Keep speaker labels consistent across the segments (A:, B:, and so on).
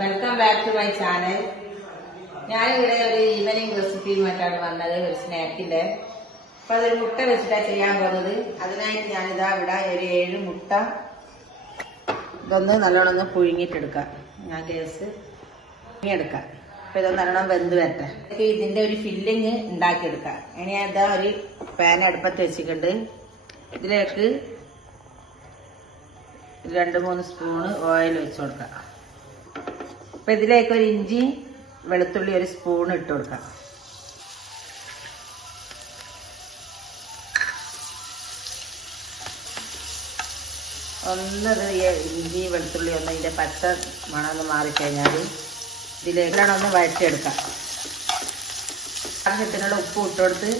A: Welcome back to my channel ഞാനിവിടെ ഒരു evening റെസിപ്പിയുമായിട്ടാണ് വന്നത് ഒരു സ്നാക്കിന്റെ അപ്പൊ അതൊരു മുട്ട വെച്ചിട്ടാണ് ചെയ്യാൻ പോകുന്നത്. അതിനായിട്ട് ഞാനിതാ ഇവിടെ ഒരു ഏഴ് മുട്ട ഇതൊന്ന് നല്ലോണം ഒന്ന് പുഴുങ്ങിയിട്ടെടുക്കാം. ഞാൻ ഗ്യാസ് പുഴുങ്ങിയെടുക്കാം. അപ്പൊ ഇതൊന്ന് നല്ലോണം വെന്ത് വരട്ടെ. ഇതിന്റെ ഒരു ഫില്ലിങ് ഉണ്ടാക്കിയെടുക്കാം. ഇനി ഇതാ ഒരു പാൻ അടുപ്പത്ത് വെച്ചിട്ടുണ്ട്. ഇതിലേക്ക് രണ്ട് മൂന്ന് സ്പൂണ് ഓയിൽ വെച്ച് കൊടുക്കാം. അപ്പൊ ഇതിലേക്ക് ഒരു ഇഞ്ചി വെളുത്തുള്ളി ഒരു സ്പൂൺ ഇട്ട് കൊടുക്കാം. ഒന്നത് ഇഞ്ചി വെളുത്തുള്ളി ഒന്ന് ഇതിന്റെ പച്ച മണം ഒന്ന് മാറിക്കഴിഞ്ഞാൽ ഇതിലേക്കാണ് ഒന്ന് വഴറ്റിയെടുക്കാം. ആവശ്യത്തിനുള്ള ഉപ്പ് ഇട്ട് കൊടുത്ത്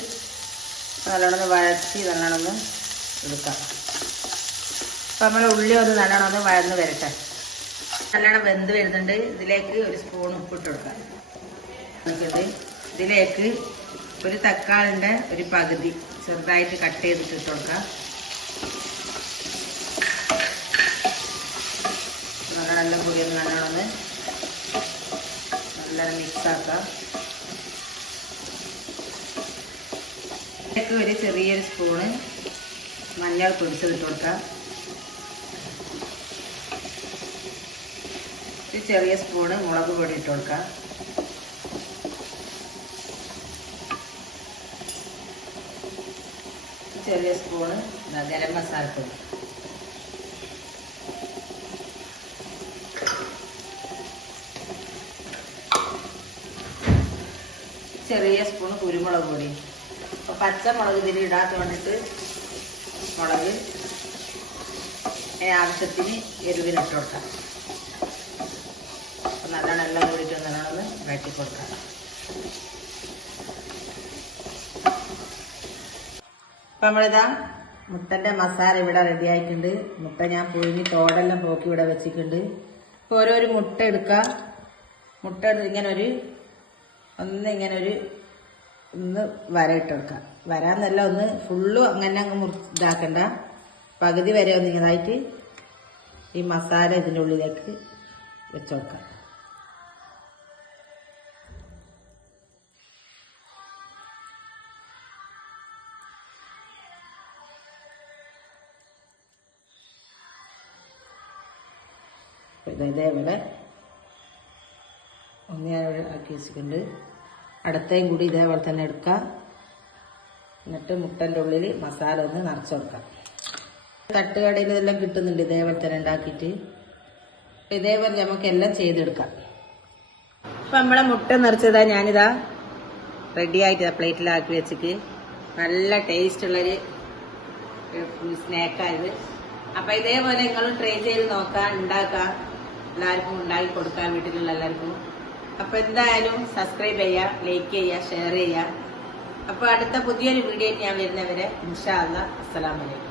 A: നല്ലോണം ഒന്ന് വഴറ്റി നല്ലോണം ഒന്ന് എടുക്കാം. അപ്പം നമ്മൾ ഉള്ളി ഒന്ന് നല്ലോണം ഒന്ന് വഴന്ന് വരട്ടെ. നല്ലോണം വെന്ത് വരുന്നുണ്ട്. ഇതിലേക്ക് ഒരു സ്പൂൺ ഉപ്പിട്ട് കൊടുക്കാം. നമുക്കിത് ഇതിലേക്ക് ഒരു തക്കാളിന്റെ ഒരു പകുതി ചെറുതായിട്ട് കട്ട് ചെയ്തിട്ട് ഇട്ട് കൊടുക്കാം. നല്ല പൊടി ഒന്ന് നല്ലോണം ഒന്ന് നല്ലോണം മിക്സ് ആക്കാം. ഇതിലേക്ക് ഒരു ചെറിയൊരു സ്പൂണ് മഞ്ഞൾ പൊടിച്ചത് ഇട്ട് കൊടുക്കാം. ഒരു ചെറിയ സ്പൂണ് മുളക് പൊടി ഇട്ട് കൊടുക്കാം. ചെറിയ സ്പൂണ് ഗരം മസാല പൊടി. ചെറിയ സ്പൂണ് കുരുമുളക് പൊടി. അപ്പൊ പച്ചമുളക് ഇതിൽ ഇടാത്ത വേണ്ടിട്ട് മുളക് ആവശ്യത്തിന് എരിവിനിട്ട് കൊടുക്കാം. നല്ലോണം എല്ലാം കൂടിയിട്ട് നല്ലോണം ഒന്ന് വഴറ്റി കൊടുക്കാം. അപ്പൊ നമ്മളിതാ മുട്ടന്റെ മസാല ഇവിടെ റെഡി ആയിട്ടുണ്ട്. മുട്ട ഞാൻ പുഴുങ്ങി തോടെല്ലാം പോക്കി ഇവിടെ വെച്ചിട്ടുണ്ട്. ഇപ്പൊ ഓരോരു മുട്ട എടുക്കുക മുട്ട ഇങ്ങനെ ഒരു ഒന്ന് ഇങ്ങനെ ഒരു ഒന്ന് വര ഇട്ടെടുക്കാം വരാന്നല്ല ഒന്ന് ഫുള്ളും അങ്ങനെ അങ്ങ് ഇതാക്കണ്ട. പകുതി വരെ ഒന്ന് ഇങ്ങനായിട്ട് ഈ മസാല ഇതിന്റെ ഉള്ളിലേക്ക് വെച്ചോക്കാം കൊടുക്കാം. ഇത് ഇതേപോലെ. ഒന്ന് ഞാൻ ആക്കി വെച്ചിട്ടുണ്ട്. അടുത്തയും കൂടി ഇതേപോലെ തന്നെ എടുക്കുക. എന്നിട്ട് മുട്ടന്റെ ഉള്ളിൽ മസാല ഒന്ന് നിറച്ച് കൊടുക്കാം തട്ടുകടയിൽ ഇതെല്ലാം കിട്ടുന്നുണ്ട് ഇതേപോലെ തന്നെ ഉണ്ടാക്കിയിട്ട്. അപ്പം ഇതേപോലെ നമുക്ക് എല്ലാം ചെയ്തെടുക്കാം. അപ്പം നമ്മളെ മുട്ട നിറച്ചതാ ഞാനിതാ റെഡി ആയിട്ട് പ്ലേറ്റിലാക്കി വെച്ചിട്ട്. നല്ല ടേസ്റ്റ് ഉള്ളൊരു സ്നാക്കായത് അപ്പം ഇതേപോലെ നിങ്ങൾ ട്രൈ ചെയ്ത് നോക്കാം ഉണ്ടാക്കാം എല്ലാവർക്കും ഉണ്ടാക്കി കൊടുക്കാൻ വീട്ടിലുള്ള എല്ലാവർക്കും. അപ്പൊ എന്തായാലും സബ്സ്ക്രൈബ് ചെയ്യുക ലൈക്ക് ചെയ്യുക ഷെയർ ചെയ്യുക. അപ്പൊ അടുത്ത പുതിയൊരു വീഡിയോ ഞാൻ വരുന്നവരെ ഇൻഷാ അല്ലാ അസ്സലാമലൈക്കും